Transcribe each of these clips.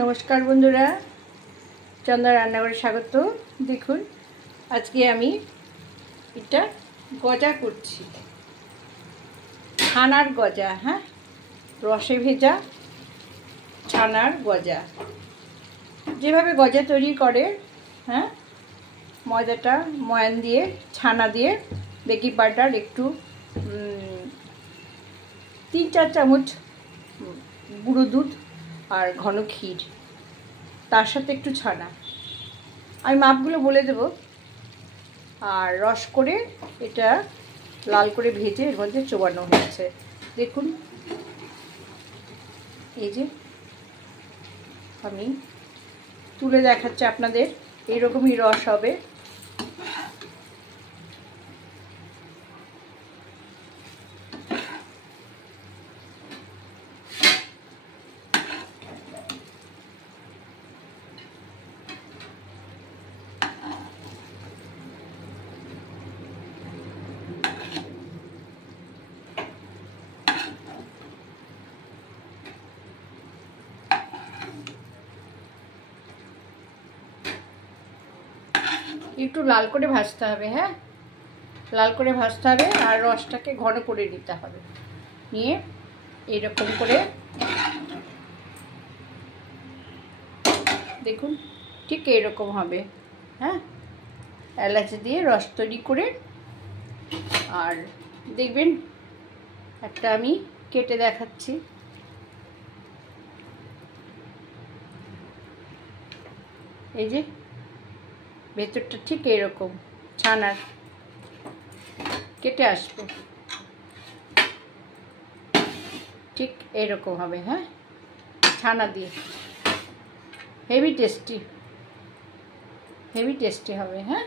নমস্কার বন্ধুরা, চন্দা রান্নাঘরে স্বাগত। দেখুন আজকে আমি এটা গজা করছি, ছানার গজা। হ্যাঁ, রসে ভেজা ছানার গজা। যেভাবে গজা তৈরি করে, হ্যাঁ, ময়দাটা ময়ান দিয়ে, ছানা দিয়ে, বেকিং পাউডার একটু 3-4 চামচ গুঁড়ো দুধ আর ঘন ক্ষীর, তার সাথে একটু ছানা। আমি মাপগুলো বলে দেব। আর রস করে এটা লাল করে ভেজে এর মধ্যে চোবানো হয়েছে। দেখুন, এই যে আমি তুলে দেখাচ্ছি আপনাদের, এরকমই রস হবে। একটু লাল করে ভাজতে হবে। হ্যাঁ, লাল করে ভাজতে হবে আর রসটাকে ঘন করে নিতে হবে। নিয়ে এরকম করে দেখুন, ঠিক এরকম হবে। হ্যাঁ, এলাচ দিয়ে রস তৈরি করে, আর দেখবেন একটা আমি কেটে দেখাচ্ছি। এই যে ভেতরটা ঠিক এরকম ছানার কেটে আসবে, ঠিক এরকম হবে। হ্যাঁ, ছানা দিয়ে হেভি টেস্টি হবে। হ্যাঁ,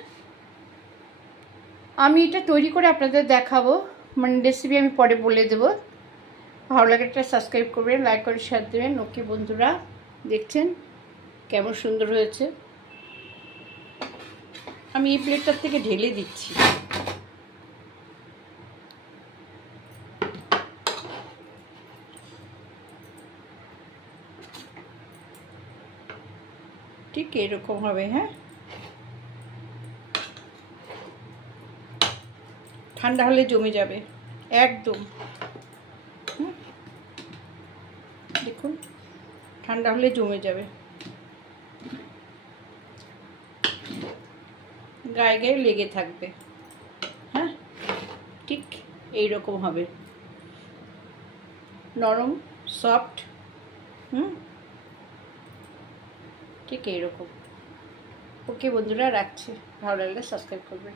আমি এটা তৈরি করে আপনাদের দেখাবো, মানে রেসিপি আমি পরে বলে দেবো। ভালো লাগে একটা সাবস্ক্রাইব করবেন, লাইক করে শেয়ার দেবেন। ওকে বন্ধুরা, দেখছেন কেমন সুন্দর হয়েছে। আমি এই প্লেটটার থেকে ঢেলে দিচ্ছি। ঠিক এরকম হবে। হ্যাঁ, ঠান্ডা হলে জমে যাবে একদম। দেখুন, ঠান্ডা হলে জমে যাবে, গায়ে গায়ে লেগে থাকবে। হ্যাঁ, ঠিক এইরকম হবে, নরম সফট। ঠিক এইরকম। ওকে বন্ধুরা, রাখছি। ভালো লাগলে সাবস্ক্রাইব করবেন।